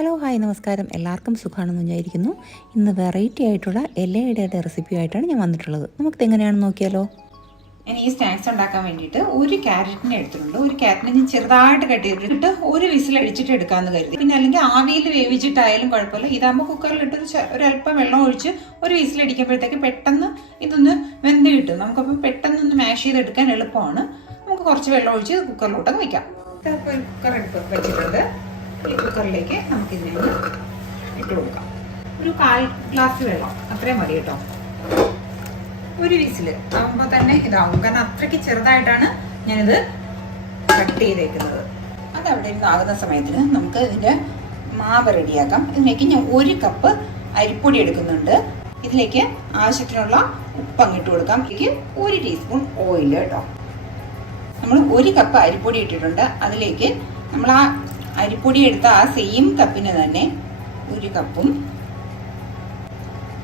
Hello hi നമസ്കാരം, എല്ലാവർക്കും സുഖമാണെന്ന് വിചാരിക്കുന്നു. ഇന്ന് വെറൈറ്റി ആയിട്ടുള്ള ഇലയുടെ റെസിപ്പി ആയിട്ടാണ് ഞാൻ വന്നിട്ടുള്ളത്. നമുക്കിത് എങ്ങനെയാണെന്ന് നോക്കിയാലോ. ഞാൻ ഈ സ്നാക്സ് ഉണ്ടാക്കാൻ വേണ്ടിയിട്ട് ഒരു ക്യാരറ്റിനെ എടുത്തിട്ടുണ്ട്. ഒരു ക്യാരറ്റിനെ ഞാൻ ചെറുതായിട്ട് കട്ട് ചെയ്തിട്ട് ഒരു വിസിൽ അടിച്ചിട്ട് എടുക്കാമെന്ന് കരുതി. പിന്നെ അല്ലെങ്കിൽ ആവിയിൽ വേവിച്ചിട്ടായാലും കുഴപ്പമില്ല. ഇതാകുമ്പോൾ കുക്കറിലിട്ട് ഒരല്പം വെള്ളം ഒഴിച്ച് ഒരു വിസിൽ അടിക്കുമ്പോഴത്തേക്ക് പെട്ടെന്ന് ഇതൊന്ന് വെന്ത് കിട്ടും. നമുക്കപ്പോൾ പെട്ടെന്നൊന്ന് മാഷ് ചെയ്തെടുക്കാൻ എളുപ്പമാണ്. നമുക്ക് കുറച്ച് വെള്ളം ഒഴിച്ച് കുക്കറിലോട്ടൊക്കെ വയ്ക്കാം. ഇപ്പോൾ ഒരു കുക്കർ എടുത്ത് വെച്ചിട്ടുണ്ട്. ഈ കുക്കറിലേക്ക് നമുക്കിതിനെ ഒന്ന് ഇട്ട് കൊടുക്കാം. ഒരു 1/4 ഗ്ലാസ് വെള്ളം അത്രയും മതി കേട്ടോ. ഒരു വിസില് ആകുമ്പോൾ തന്നെ ഇതാവും, കാരണം അത്രയ്ക്ക് ചെറുതായിട്ടാണ് ഞാനിത് കട്ട് ചെയ്തേക്കുന്നത്. അതവിടെ ഇരുന്ന് ആകുന്ന സമയത്തിന് നമുക്ക് ഇതിൻ്റെ മാവ് റെഡിയാക്കാം. ഇതിലേക്ക് ഞാൻ 1 കപ്പ് അരിപ്പൊടി എടുക്കുന്നുണ്ട്. ഇതിലേക്ക് ആവശ്യത്തിനുള്ള ഉപ്പ് അങ്ങിട്ട് കൊടുക്കാം. ഇതിലേക്ക് 1 ടീസ്പൂൺ ഓയിൽ കേട്ടോ. നമ്മൾ 1 കപ്പ് അരിപ്പൊടി ഇട്ടിട്ടുണ്ട്. അതിലേക്ക് നമ്മൾ ആ അരിപ്പൊടി എടുത്ത ആ സെയിം കപ്പിന് തന്നെ 1 കപ്പും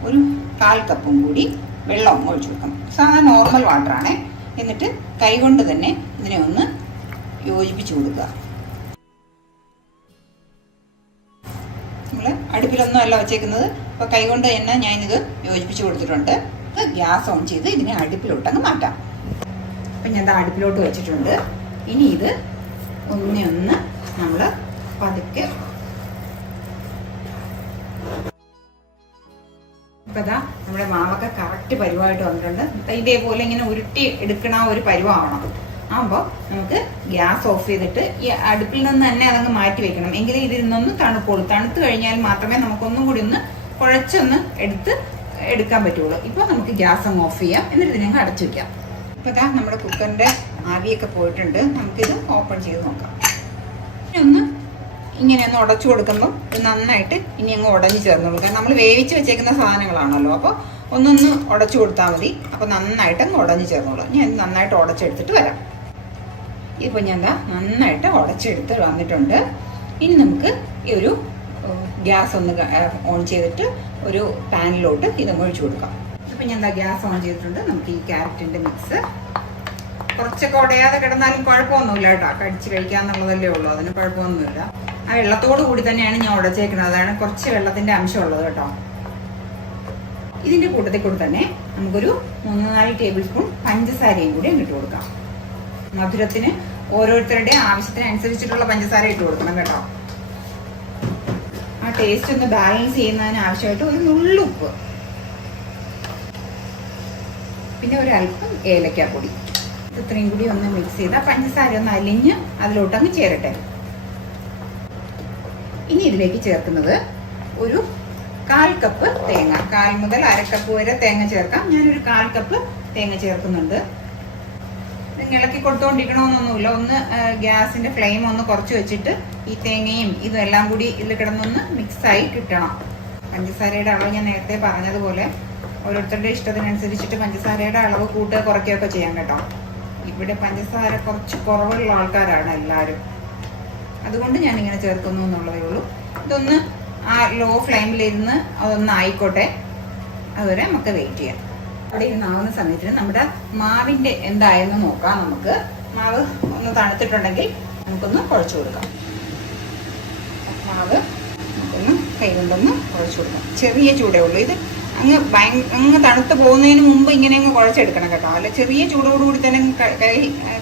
ഒരു 1/4 കപ്പും കൂടി വെള്ളം ഒഴിച്ചു കൊടുക്കാം. സാധാരണ നോർമൽ വാട്ടറാണ്. എന്നിട്ട് കൈകൊണ്ട് തന്നെ ഇതിനെ ഒന്ന് യോജിപ്പിച്ചു കൊടുക്കുക. നമ്മൾ അടുപ്പിലൊന്നും അല്ല വച്ചേക്കുന്നത്, അപ്പോൾ കൈകൊണ്ട് തന്നെ ഞാനിത് യോജിപ്പിച്ചു കൊടുത്തിട്ടുണ്ട്. ഗ്യാസ് ഓൺ ചെയ്ത് ഇതിനെ അടുപ്പിലോട്ടങ്ങ് മാറ്റാം. അപ്പം ഞാൻ അടുപ്പിലോട്ട് വെച്ചിട്ടുണ്ട്. ഇനി ഇത് ഒന്ന് നമ്മൾ പതുക്കെ ഇപ്പം ഇതാ നമ്മുടെ മാവൊക്കെ കറക്റ്റ് പരുവായിട്ട് വന്നിട്ടുണ്ട്. ഇതേപോലെ ഇങ്ങനെ ഉരുട്ടി എടുക്കണ ഒരു പരുവാവണം. ആകുമ്പോൾ നമുക്ക് ഗ്യാസ് ഓഫ് ചെയ്തിട്ട് ഈ അടുപ്പിൽ നിന്ന് തന്നെ അതങ്ങ് മാറ്റി വെക്കണം. എങ്കിലും ഇതിൽ നിന്നൊന്ന് തണുപ്പുള്ളൂ. തണുത്ത് കഴിഞ്ഞാൽ മാത്രമേ നമുക്കൊന്നും കൂടി ഒന്ന് കുഴച്ചൊന്ന് എടുക്കാൻ പറ്റുള്ളൂ. ഇപ്പോൾ നമുക്ക് ഗ്യാസ് അങ്ങ് ഓഫ് ചെയ്യാം. എന്നിട്ട് ഇതിനങ്ങ് അടച്ചു വയ്ക്കാം. ഇപ്പോൾ ഇതാ നമ്മുടെ കുക്കറിൻ്റെ ആവിയൊക്കെ പോയിട്ടുണ്ട്. നമുക്കിത് ഓപ്പൺ ചെയ്ത് നോക്കാം. ഇങ്ങനെ ഒന്ന് ഉടച്ചു കൊടുക്കുമ്പോൾ ഇത് നന്നായിട്ട് ഇനി അങ്ങ് ഉടഞ്ഞു ചേർന്നോളൂ. കാരണം നമ്മൾ വേവിച്ച് വെച്ചേക്കുന്ന സാധനങ്ങളാണല്ലോ. അപ്പോൾ ഒന്നൊന്ന് ഉടച്ചു കൊടുത്താൽ മതി. അപ്പോൾ നന്നായിട്ട് അങ്ങ് ഉടഞ്ഞു ചേർന്നോളൂ. ഞാൻ നന്നായിട്ട് ഉടച്ചെടുത്തിട്ട് വരാം. ഇപ്പോൾ ഞാൻ നന്നായിട്ട് ഉടച്ചെടുത്ത് വന്നിട്ടുണ്ട്. ഇനി നമുക്ക് ഈ ഒരു ഗ്യാസ് ഒന്ന് ഓൺ ചെയ്തിട്ട് ഒരു പാനിലോട്ട് ഇതങ്ങ് ഒഴിച്ചു കൊടുക്കാം. അപ്പോൾ ഞാൻ ഗ്യാസ് ഓൺ ചെയ്തിട്ടുണ്ട്. നമുക്ക് ഈ ക്യാരറ്റിൻ്റെ മിക്സ് കുറച്ചൊക്കെ ഉടയാതെ കിടന്നാലും കുഴപ്പമൊന്നുമില്ല കേട്ടോ. കടിച്ച് കഴിക്കാന്നുള്ളതല്ലേ ഉള്ളൂ, അതിന് കുഴപ്പമൊന്നുമില്ല. ആ വെള്ളത്തോട് കൂടി തന്നെയാണ് ഞാൻ ഉടച്ചേക്കുന്നത്. അതാണ് കുറച്ച് വെള്ളത്തിന്റെ അംശം ഉള്ളത് കേട്ടോ. ഇതിന്റെ കൂട്ടത്തിൽ കൂടി തന്നെ നമുക്കൊരു 3-4 ടേബിൾ സ്പൂൺ പഞ്ചസാരയും കൂടി ഇട്ട് കൊടുക്കാം. മധുരത്തിന് ഓരോരുത്തരുടെ ആവശ്യത്തിനനുസരിച്ചിട്ടുള്ള പഞ്ചസാര ഇട്ട് കൊടുക്കണം കേട്ടോ. ആ ടേസ്റ്റ് ഒന്ന് ബാലൻസ് ചെയ്യുന്നതിന് ആവശ്യമായിട്ട് ഒരു നുള്ളുപ്പ്, പിന്നെ ഒരല്പം ഏലക്കാപ്പൊടി. ഇത്രയും കൂടി ഒന്ന് മിക്സ് ചെയ്താൽ പഞ്ചസാര ഒന്ന് അലിഞ്ഞ് അതിലോട്ടങ്ങ് ചേരട്ടെ. ഇനി ഇതിലേക്ക് ചേർക്കുന്നത് ഒരു 1/4 കപ്പ് തേങ്ങ. 1/4 മുതൽ 1/2 കപ്പ് വരെ തേങ്ങ ചേർക്കാം. ഞാനൊരു 1/4 കപ്പ് തേങ്ങ ചേർക്കുന്നുണ്ട്. ഇളക്കി കൊടുത്തോണ്ടിരിക്കണമെന്നൊന്നുമില്ല. ഒന്ന് ഗ്യാസിന്റെ ഫ്ലെയിം ഒന്ന് കുറച്ച് വെച്ചിട്ട് ഈ തേങ്ങയും ഇതും എല്ലാം കൂടി ഇതിൽ കിടന്നൊന്ന് മിക്സായി കിട്ടണം. പഞ്ചസാരയുടെ അളവ് ഞാൻ നേരത്തെ പറഞ്ഞതുപോലെ ഓരോരുത്തരുടെ ഇഷ്ടത്തിനനുസരിച്ചിട്ട് പഞ്ചസാരയുടെ അളവ് കൂട്ടുക കുറയ്ക്കുകയൊക്കെ ചെയ്യാം കേട്ടോ. ഇവിടെ പഞ്ചസാര കുറച്ച് കുറവുള്ള ആൾക്കാരാണ് എല്ലാവരും. അതുകൊണ്ട് ഞാനിങ്ങനെ ചേർക്കുന്നു എന്നുള്ളതേ ഉള്ളൂ. ഇതൊന്ന് ആ ലോ ഫ്ലെയിമിലിരുന്ന് അതൊന്ന് ആയിക്കോട്ടെ. അതുവരെ നമുക്ക് വെയിറ്റ് ചെയ്യാം. അവിടെ ഇരുന്നാവുന്ന സമയത്തിന് നമ്മുടെ മാവിൻ്റെ എന്തായെന്ന് നോക്കാം. നമുക്ക് മാവ് ഒന്ന് തണുത്തിട്ടുണ്ടെങ്കിൽ നമുക്കൊന്ന് കുഴച്ചു കൊടുക്കാം. മാവ് നമുക്കൊന്ന് കൈ കൊണ്ടൊന്ന് കുഴച്ചു കൊടുക്കാം. ചെറിയ ചൂടേ ഉള്ളൂ. ഇത് അങ്ങ് തണുത്ത് പോകുന്നതിന് മുമ്പ് ഇങ്ങനെ അങ്ങ് കുഴച്ചെടുക്കണം കേട്ടോ. അല്ല ചെറിയ ചൂടോടുകൂടി തന്നെ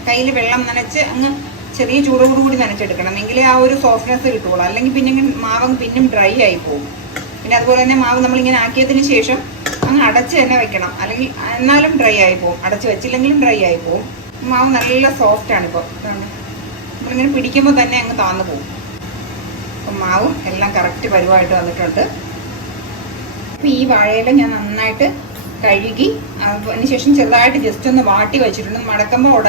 കയ്യിൽ വെള്ളം നനച്ച് അങ്ങ് ചെറിയ ചൂടോടുകൂടി നനച്ചെടുക്കണം. എങ്കിലേ ആ ഒരു സോഫ്റ്റ്നെസ് കിട്ടുള്ളൂ. അല്ലെങ്കിൽ പിന്നെ മാവ് പിന്നും ഡ്രൈ ആയി പോകും. പിന്നെ അതുപോലെ തന്നെ മാവ് നമ്മളിങ്ങനെ ആക്കിയതിന് ശേഷം അങ്ങ് അടച്ച് തന്നെ വെക്കണം. അല്ലെങ്കിൽ എന്നാലും ഡ്രൈ ആയി പോകും. അടച്ച് വെച്ചില്ലെങ്കിലും ഡ്രൈ ആയി പോകും. മാവ് നല്ല സോഫ്റ്റാണ്. ഇപ്പോൾ നമ്മളിങ്ങനെ പിടിക്കുമ്പോൾ തന്നെ അങ്ങ് താന്നു പോകും. അപ്പം മാവും എല്ലാം കറക്റ്റ് പരുവായിട്ട് വന്നിട്ടുണ്ട്. അപ്പം ഈ വാഴയില ഞാൻ നന്നായിട്ട് കഴുകി അതിനുശേഷം ചെറുതായിട്ട് ജസ്റ്റ് ഒന്ന് വാട്ടി വെച്ചിട്ടുണ്ട്. മടക്കുമ്പോൾ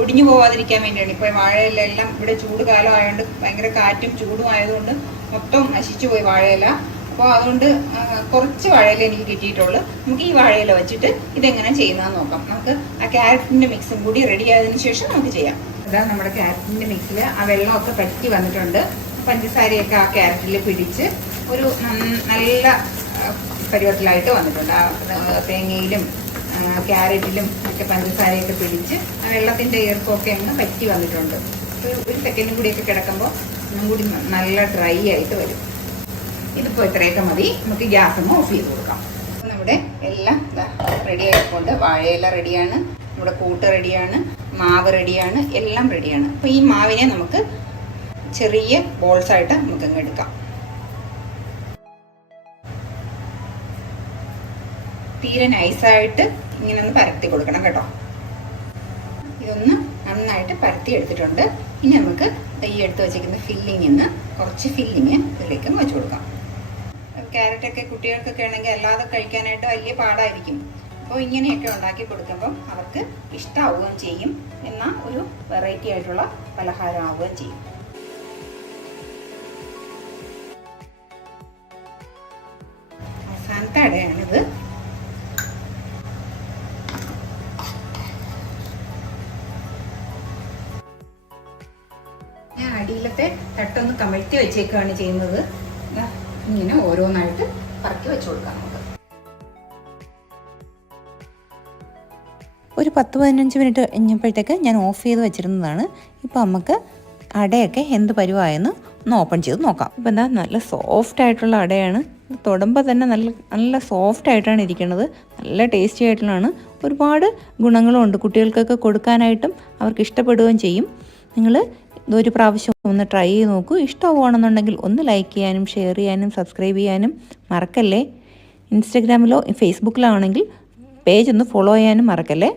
ഒടിഞ്ഞു പോവാതിരിക്കാൻ വേണ്ടിയാണ്. ഇപ്പോൾ വാഴയിലെല്ലാം ഇവിടെ ചൂട് കാലം ആയതുകൊണ്ട് ഭയങ്കര കാറ്റും ചൂടും ആയതുകൊണ്ട് മൊത്തം നശിച്ചു പോയി വാഴയില. അപ്പോൾ അതുകൊണ്ട് കുറച്ച് വാഴയില എനിക്ക് കിട്ടിയിട്ടുള്ളൂ. നമുക്ക് ഈ വാഴയില വെച്ചിട്ട് ഇതെങ്ങനെ ചെയ്യുന്നതെന്ന് നോക്കാം. നമുക്ക് ആ ക്യാരറ്റിൻ്റെ മിക്സും കൂടി റെഡി ആയതിനു ശേഷം നമുക്ക് ചെയ്യാം. അതാണ് നമ്മുടെ ക്യാരറ്റിൻ്റെ മിക്സിൽ ആ വെള്ളമൊക്കെ പറ്റി വന്നിട്ടുണ്ട്. പഞ്ചസാരയൊക്കെ ആ ക്യാരറ്റിൽ പിടിച്ച് ഒരു നല്ല പരുവത്തിലായിട്ട് വന്നിട്ടുണ്ട്. ആ തേങ്ങയിലും ക്യാരറ്റിലും ഒക്കെ പഞ്ചസാരയൊക്കെ പിടിച്ച് ആ വെള്ളത്തിൻ്റെ ഈർപ്പമൊക്കെ അങ്ങ് പറ്റി വന്നിട്ടുണ്ട്. ഒരു സെക്കൻഡും കൂടിയൊക്കെ കിടക്കുമ്പോൾ ഒന്നും കൂടി നല്ല ഡ്രൈ ആയിട്ട് വരും. ഇതിപ്പോൾ ഇത്രയൊക്കെ മതി. നമുക്ക് ഗ്യാസ് ഒന്ന് ഓഫ് ചെയ്ത് കൊടുക്കാം. അപ്പോൾ നമ്മുടെ എല്ലാം റെഡി ആയിക്കൊണ്ട് വാഴയില റെഡിയാണ്, നമ്മുടെ കൂട്ട് റെഡിയാണ്, മാവ് റെഡിയാണ്, എല്ലാം റെഡിയാണ്. അപ്പോൾ ഈ മാവിനെ നമുക്ക് ചെറിയ ബോൾസായിട്ട് നമുക്കങ്ങ് എടുക്കാം. തീരെ നൈസായിട്ട് ഇങ്ങനെ ഒന്ന് പരത്തി കൊടുക്കണം കേട്ടോ. ഇതൊന്ന് നന്നായിട്ട് പരത്തി എടുത്തിട്ടുണ്ട്. ഇനി നമുക്ക് ഈ എടുത്ത് വെച്ചിരിക്കുന്ന ഫില്ലിങ്ങിൽ നിന്ന് കുറച്ച് ഫില്ലിങ് ഇതിലേക്ക് വെച്ച് കൊടുക്കാം. ക്യാരറ്റൊക്കെ കുട്ടികൾക്കൊക്കെ ആണെങ്കിൽ അല്ലാതെ കഴിക്കാനായിട്ട് വലിയ പാടായിരിക്കും. അപ്പോൾ ഇങ്ങനെയൊക്കെ ഉണ്ടാക്കി കൊടുക്കുമ്പം അവർക്ക് ഇഷ്ടമാവുകയും ചെയ്യും, എന്നാൽ ഒരു വെറൈറ്റി ആയിട്ടുള്ള പലഹാരം ആവുകയും ചെയ്യും. അവസാനത്തെ അടയാണിത്. ഞാൻ അടിയിലത്തെ തട്ടൊന്ന് കമഴ്ത്തി വെച്ചേക്കാണ് ചെയ്യുന്നത്. ഇങ്ങനെ ഓരോന്നായിട്ട് പറക്കി വെച്ചു കൊടുക്കാം നമുക്ക്. ഒരു 10-15 മിനിറ്റ് കഴിഞ്ഞപ്പോഴത്തേക്ക് ഞാൻ ഓഫ് ചെയ്ത് വെച്ചിരുന്നതാണ്. ഇപ്പോൾ നമുക്ക് അടയൊക്കെ എന്ത് പരുവായെന്ന് ഒന്ന് ഓപ്പൺ ചെയ്ത് നോക്കാം. ഇപ്പം എന്താ നല്ല സോഫ്റ്റ് ആയിട്ടുള്ള അടയാണ്. തൊടുമ്പോൾ തന്നെ നല്ല സോഫ്റ്റ് ആയിട്ടാണ് ഇരിക്കുന്നത്. നല്ല ടേസ്റ്റി ആയിട്ടുള്ളതാണ്. ഒരുപാട് ഗുണങ്ങളുമുണ്ട്. കുട്ടികൾക്കൊക്കെ കൊടുക്കാനായിട്ടും അവർക്ക് ഇഷ്ടപ്പെടുകയും ചെയ്യും. നിങ്ങൾ ഇതൊരു പ്രാവശ്യം ഒന്ന് ട്രൈ ചെയ്ത് നോക്കൂ. ഇഷ്ടമാവുകയാണെന്നുണ്ടെങ്കിൽ ഒന്ന് ലൈക്ക് ചെയ്യാനും ഷെയർ ചെയ്യാനും സബ്സ്ക്രൈബ് ചെയ്യാനും മറക്കല്ലേ. ഇൻസ്റ്റഗ്രാമിലോ ഫേസ്ബുക്കിലോ ആണെങ്കിൽ പേജ് ഒന്ന് ഫോളോ ചെയ്യാനും മറക്കല്ലേ.